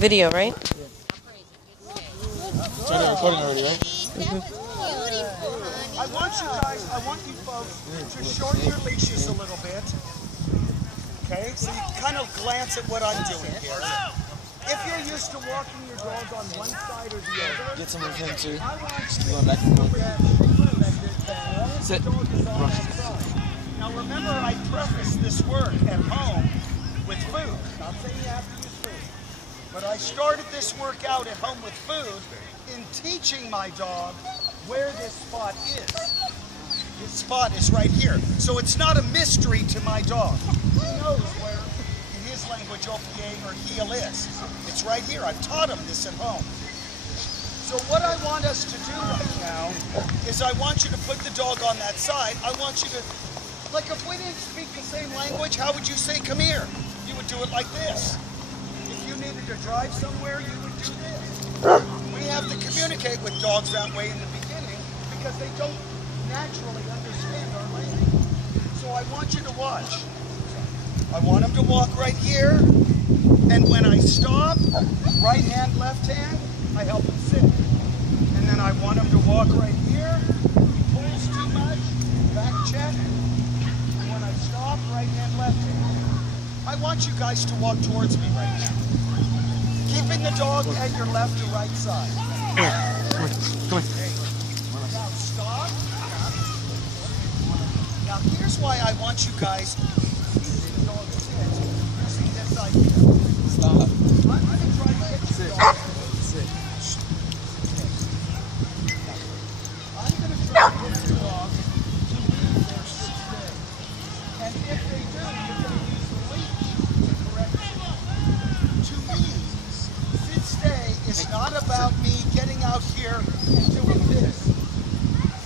Video, right? So they're recording already, right? I want you folks to shorten your leashes a little bit. Okay, so you kind of glance at what I'm doing here. If you're used to walking your dog on one side or the other, Get some of him too. I want Going back and forth. Sit. Now remember, I prefaced this work at home with food. Not saying you have to use food, but I started this work out at home with food in teaching my dog where this spot is. This spot is right here. So it's not a mystery to my dog. He knows where, in his language, OPA or heel is. It's right here. I've taught him this at home. So what I want us to do right now is I want you to put the dog on that side. I want you to, like if we didn't speak the same language, how would you say come here? You would do it like this. If you needed to drive somewhere, you would do this. We have to communicate with dogs that way in the beginning because they don't naturally understand our language. So I want you to watch. I want him to walk right here, and when I stop, right hand, left hand, I help him sit. And then I want him to walk right here. He pulls too much, back check. And when I stop, right hand, left hand. I want you guys to walk towards me right now. Keeping the dog at your left to right side. Come on. Now stop. Now here's why I want you guys to see the dog sit using this idea. Stop. I'm going to try to get you dog. Sit. I'm going to try to get your dog to leave their sit stay. And if they do, you're going to use the leash to correct it. To me, sit stay is not about me getting out here and doing this.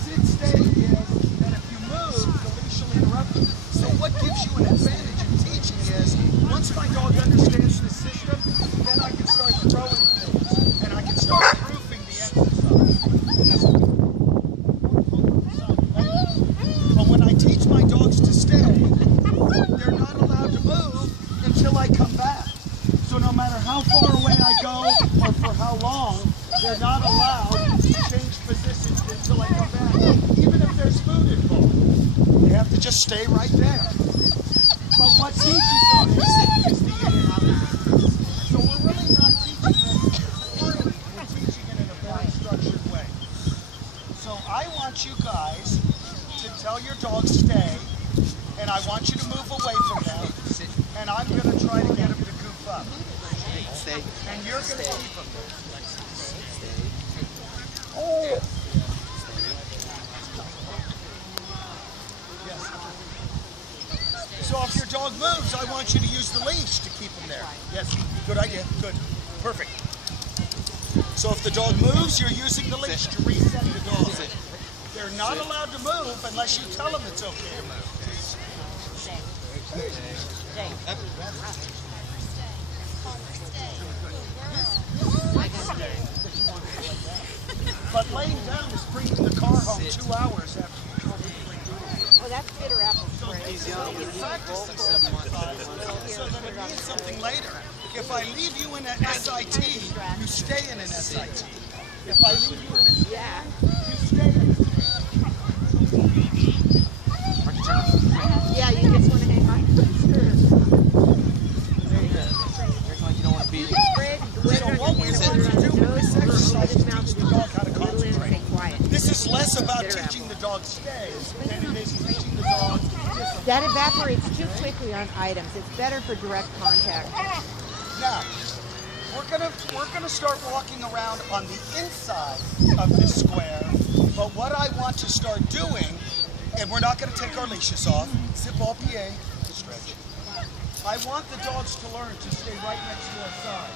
Sit stay is that if you move, the leash will interrupt you. So what gives you an advantage in teaching is, once my dog understands the system, then I can start throwing things, and I can start proofing the exercise. But when I teach my dogs to stay, they're not allowed to move until I come back. So no matter how far away I go or for how long, they're not allowed to change positions until I come back, even if there's food involved. They have to just stay right there. But what teaches them is the in and out. So we're really not teaching this free. We're teaching it in a very structured way. So I want you guys to tell your dog stay, and I want you to move away from them, and I'm going to try to get him to goof up. Stay. And you're going to keep him. Oh. Yes. So if your dog moves, I want you to use the leash to keep him there. Yes, good idea, good, perfect. So if the dog moves, you're using the leash to reset the dog. They're not allowed to move unless you tell them it's okay to move. But laying down is bringing the car home 2 hours after you drove it. Oh, that's bitter apple spray. He's young. Practicing 7 months so that it means something later. If I leave you in an SIT, you stay in an SIT. If I leave you in a Yeah. you stay in a Yeah, you just want to hang on. Like you don't want to be. So what we want to do with this exercise is teach the dog how to concentrate. This is less about teaching the dog stay than it is teaching the dog. That evaporates too quickly on items. It's better for direct contact. Now, we're gonna start walking around on the inside of this square, but what I want to start doing, and we're not gonna take our leashes off, zip all PA, stretch. I want the dogs to learn to stay right next to our side.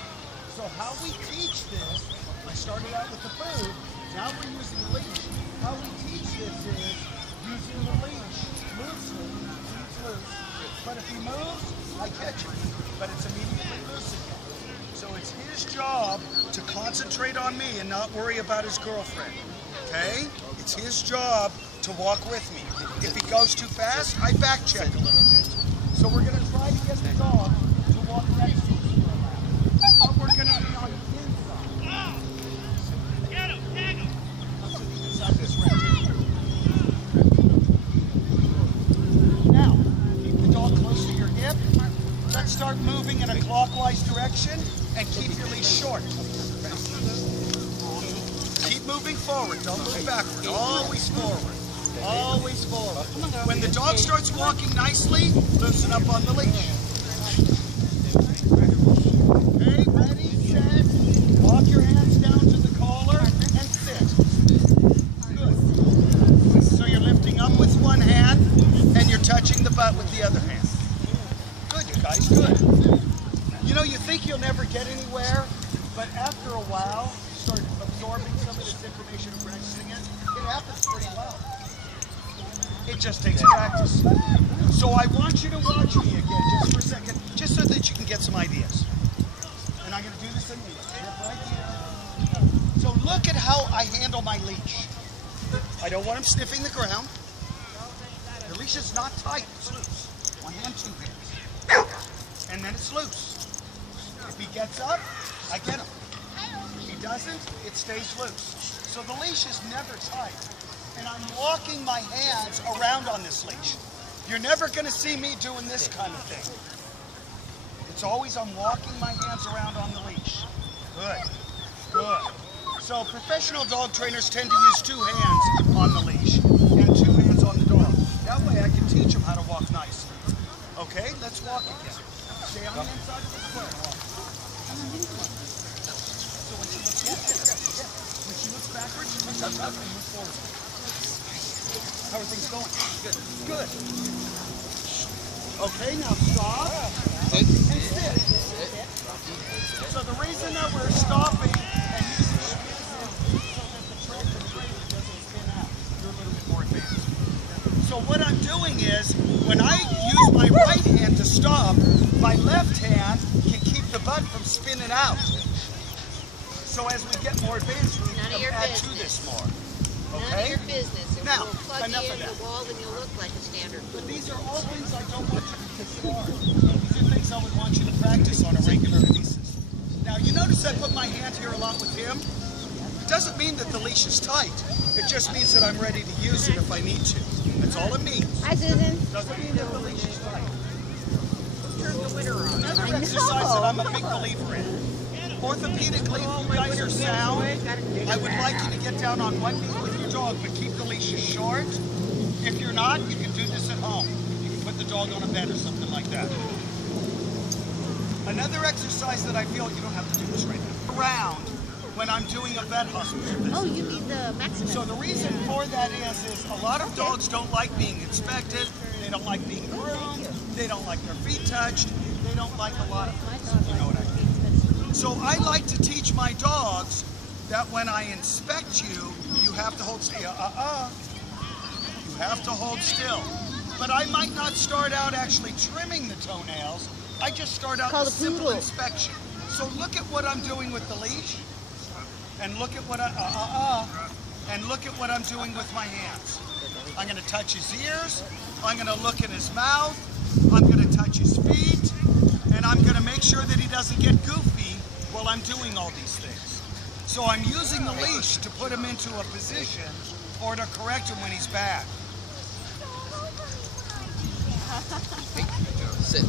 So how we teach this, I started out with the food, now we're using the leash. How we teach this is using the leash loosely, it's loose. But if he moves, I catch him. But it's immediately loose again. So it's his job to concentrate on me and not worry about his girlfriend. Okay? It's his job to walk with me. If he goes too fast, I back check a little bit. So we're going to try to get the dog to walk next to us. But we're going to be direction and keep your leash short. Keep moving forward. Don't move backward. Always forward. Always forward. When the dog starts walking nicely, loosen up on the leash. Okay, ready, set. Walk your hands down to the collar and sit. Good. So you're lifting up with one hand and you're touching the butt with the other hand. Good, you guys, good. You know, you think you'll never get anywhere, but after a while, you start absorbing some of this information and practicing it. It happens pretty well. It just takes practice. So I want you to watch me again just for a second, just so that you can get some ideas. And I'm going to do this in right here. So look at how I handle my leash. I don't want him sniffing the ground. The leash is not tight, it's loose. One hand, two hands. And then it's loose. If he gets up, I get him. If he doesn't, it stays loose. So the leash is never tight. And I'm walking my hands around on this leash. You're never going to see me doing this kind of thing. It's always I'm walking my hands around on the leash. Good, good. So professional dog trainers tend to use two hands on the leash and two hands on the dog. That way I can teach them how to walk nicely. Okay, let's walk again. Stay on the inside of the square. So when she looks when she looks backwards, she looks up and move forward. How are things going? Good. Good. Okay, now stop and sit. So the reason that we're stopping and using the so that the trailer doesn't spin out, you're a little bit more advanced. So what I'm doing is, when I use my right hand to stop, my left hand can keep the butt from spinning out. So as we get more advanced, we can add to this more. Okay? None of your business. And Now, we'll plug enough you of into that. the wall and you'll look like a standard. But these are all things I don't want you to discard. These are things I would want you to practice on a regular basis. Now, you notice I put my hand here a lot with him. It doesn't mean that the leash is tight. It just means that I'm ready to use it if I need to. That's all it means. Hi, Susan. Doesn't mean that the leash is tight. Turn the winter on. Another exercise that I'm a big believer in. Orthopedically, if you guys are sound, I would like you to get down on one knee with your dog, but keep the leashes short. If you're not, you can do this at home. You can put the dog on a bed or something like that. Another exercise that I feel, you don't have to do this right now, around when I'm doing a vet hospital visit. Oh, you need the Maximus. So the reason for that is a lot of dogs don't like being inspected, they don't like being groomed, they don't like their feet touched, they don't like a lot of things, you know what I mean. So I like to teach my dogs that when I inspect you, you have to hold still. You have to hold still. But I might not start out actually trimming the toenails, I just start out with a simple inspection. So look at what I'm doing with the leash. And look at what and look at what I'm doing with my hands. I'm going to touch his ears, I'm going to look in his mouth, I'm going to touch his feet, and I'm going to make sure that he doesn't get goofy while I'm doing all these things. So I'm using the leash to put him into a position or to correct him when he's bad. Sit.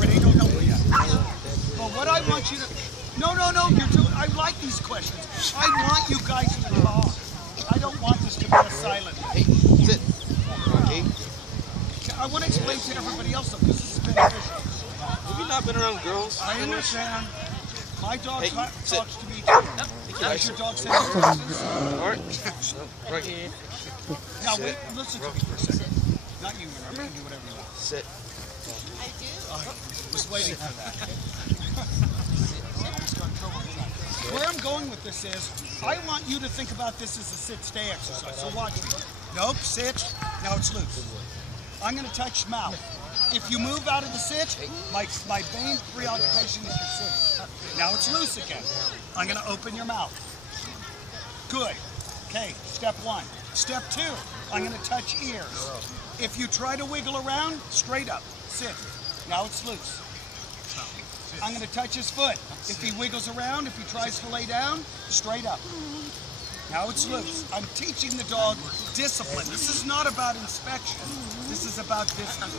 Renee, don't help me yet. But what I want you to... No, you're doing... I like these questions. I want you guys to talk. I don't want this to be a silent... Hey, sit. Okay. I want to explain to everybody else, though, because this is beneficial. Have you not been around girls? I understand. My dog sit. talks to me, too. Does your dog say this? All right. Right. Now, wait, listen to me for a second. Not you, remember? You can do whatever you want. Sit. I do. I was waiting for that. Almost got in trouble, didn't I? Where I'm going with this is, I want you to think about this as a sit-stay exercise. So watch me. Nope, sit. Now it's loose. I'm going to touch mouth. If you move out of the sit, my main preoccupation is your sitting. Now it's loose again. I'm going to open your mouth. Good. Okay, step one. Step two, I'm going to touch ears. If you try to wiggle around, straight up, sit. Now it's loose. I'm going to touch his foot. If he wiggles around, if he tries to lay down, straight up. Now it's loose. I'm teaching the dog discipline. This is not about inspection. This is about discipline.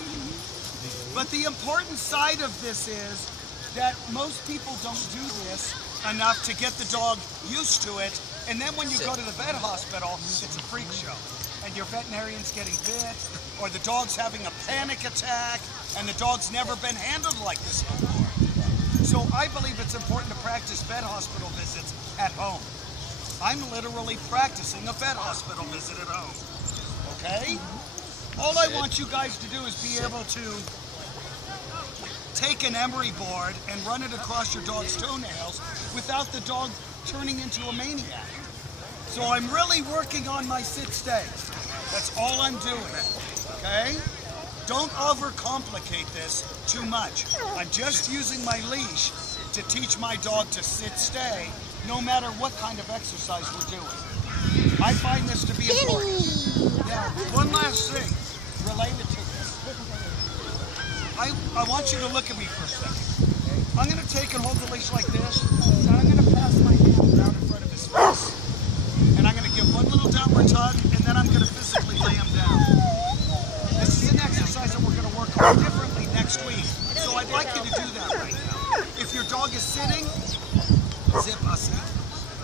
But the important side of this is that most people don't do this enough to get the dog used to it. And then when you go to the vet hospital, it's a freak show. And your veterinarian's getting bit, or the dog's having a panic attack, and the dog's never been handled like this before. So I believe it's important to practice vet hospital visits at home. I'm literally practicing a vet hospital visit at home. Okay? All I want you guys to do is be able to take an emery board and run it across your dog's toenails without the dog turning into a maniac. So I'm really working on my sit-stay. That's all I'm doing, okay? Don't overcomplicate this too much. I'm just using my leash to teach my dog to sit-stay no matter what kind of exercise we're doing. I find this to be important. Now, one last thing related to this. I want you to look at me for a second. I'm going to take and hold the leash like this, and I'm going to pass my hand down in front of his face. And I'm going to give one little downward tug, and then I'm going to physically lay him down. This is an exercise that we're going to work on differently next week. So I'd like you to do that right now. If your dog is sitting, zip us.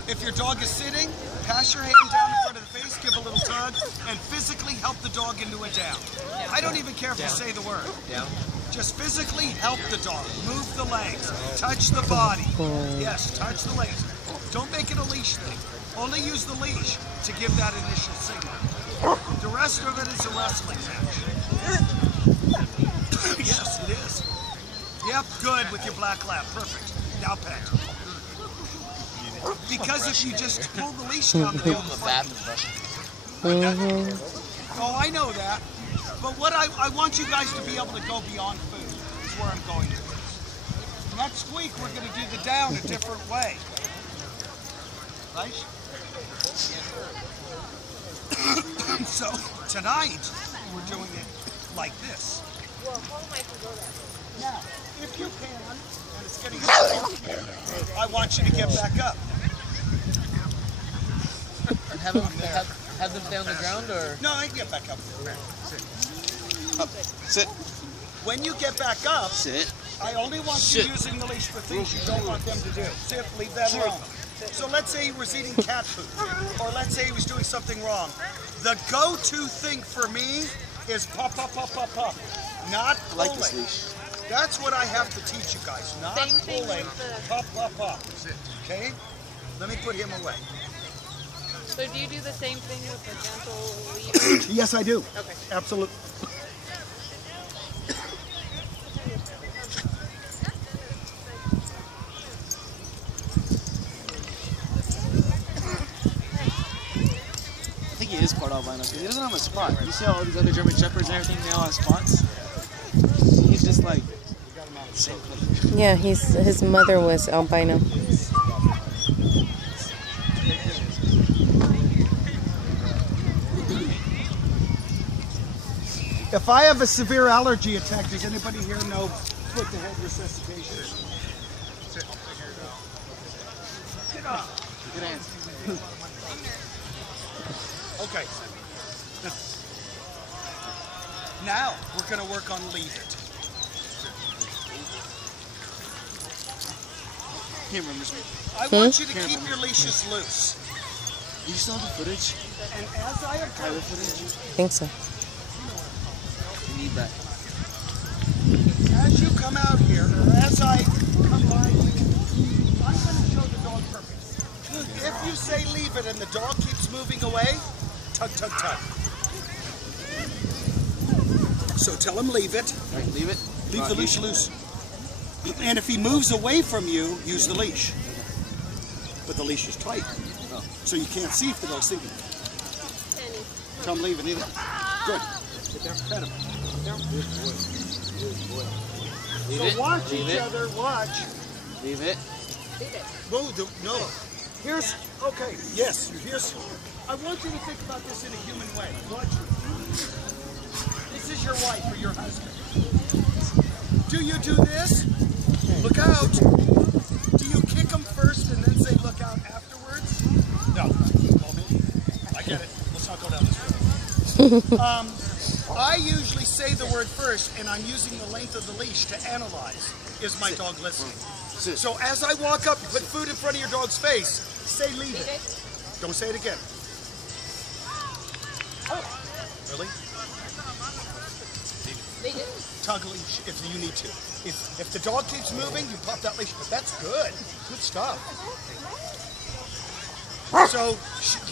If your dog is sitting, pass your hand down in front of the face, give a little tug, and physically help the dog into a down. I don't even care if you say the word. Down. Just physically help the dog. Move the legs. Touch the body. Yes, touch the legs. Don't make it a leash thing. Only use the leash to give that initial signal. The rest of it is a wrestling match. Yes, it is. Yep, good with your black lab. Perfect. Now pet. Because if you just pull the leash down, the dog will fight. Oh, I know that. But what I want you guys to be able to go beyond food is where I'm going with this. Next week, we're going to do the down a different way. Right? So, tonight, we're doing it like this. Now, if you can, and it's getting hard, I want you to get back up. Have them stay on the ground, or? No, I can get back up. Up. Sit. When you get back up, Sit. I only want Sit. you using the leash for things you don't want them to do. Sit, leave that alone. So let's say he was eating cat food, or let's say he was doing something wrong. The go-to thing for me is pop, pop, pop, pop, pop. Not pulling. I like this leash. That's what I have to teach you guys. Not Same thing pulling. with the- Pop, pop, pop. Okay? Let me put him away. So do you do the same thing with the gentle lead? Yes, I do. Okay. Absolutely. I think he is part albino because he doesn't have a spot. You see how all these other German Shepherds and everything, they all have spots? He's just like same color. Yeah, his mother was albino. If I have a severe allergy attack, does anybody here know foot-to-head resuscitation? Good answer. Okay. Now, we're going to work on leave it. He remembers me. I want you to keep your leashes loose. Do you still have the footage? And as I Private approach, footage? I think so. We need that. as you come out here, or as I come by you, I'm going to show the dog purpose. If you say leave it and the dog keeps moving away, tug, tug, tug. So tell him leave it. Right, leave it. Leave the leash loose. And if he moves away from you, use the leash. But the leash is tight, so you can't see if the dog's thinking. Tell him leave it, leave it. Good. Get down, pet him. Down. Leave So it. watch Leave each it. other, watch. Leave it. No. Here's, okay, yes, here's, I want you to think about this in a human way. Watch me. This is your wife or your husband. Do you do this? Look out. Do you kick them first and then say look out afterwards? No. Well, maybe. I get it. Let's not go down this road. I usually say the word first, and I'm using the length of the leash to analyze. Is my dog listening? Sit. So as I walk up and put food in front of your dog's face, say leave it. Don't say it again. Really? Tug leash if you need to. If the dog keeps moving, you pop that leash. But that's good. Good stuff. So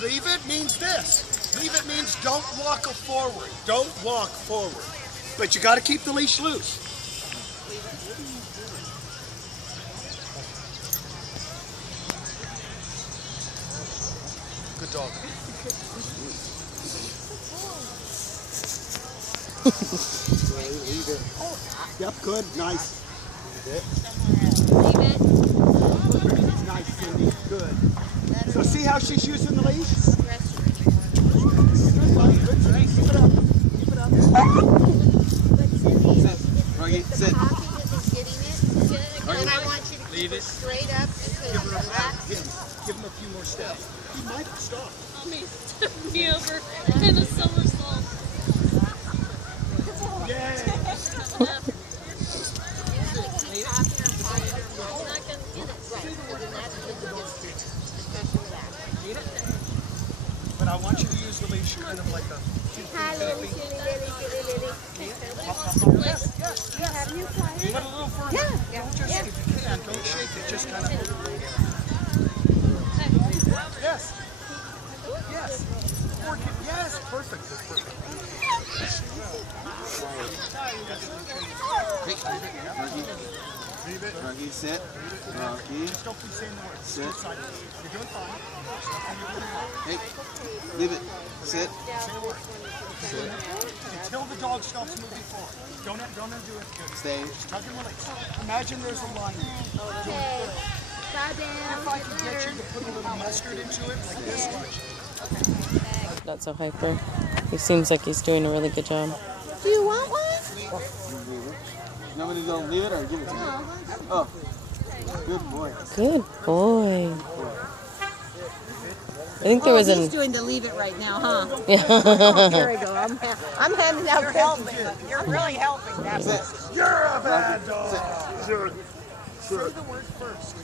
leave it means this. Leave it means don't walk forward. Don't walk forward. But you got to keep the leash loose. Good dog. Leave it. Yep, good. Nice. Leave it. Nice, Cindy. Good. So see how she's using the leash? Good, buddy. Good. Keep it up. Keep it up. Froggy, sit. And I want you to keep it straight up until you relax. Give him a few more steps. He might stop. Mommy tipped me over in a somersault. Yay! But I want you to use the leash kind of like a... Yes. Have you tried? But a little further. Don't just, if you can, don't shake it. Just kind of... Yes. Yes. Yes, perfect. That's perfect. Froggy, sit. Froggy, Just don't keep saying the word. sit. You're doing fine. Hey, leave it. Sit. Say a word. Until the dog stops moving forward. Don't undo it. Stay. Just tug and release. Imagine there's a line. Okay. Bow down. If I could get you to put a little mustard into it, like this much. Not so hyper. He seems like he's doing a really good job. Do you want one? You want me to go leave it or give it to me? Oh, good boy. Good boy. I think there was He's an. doing the leave it right now, huh? Yeah. Here we go. I'm handing out cookies. You're really helping that You're a bad dog. Sit. Say the word first.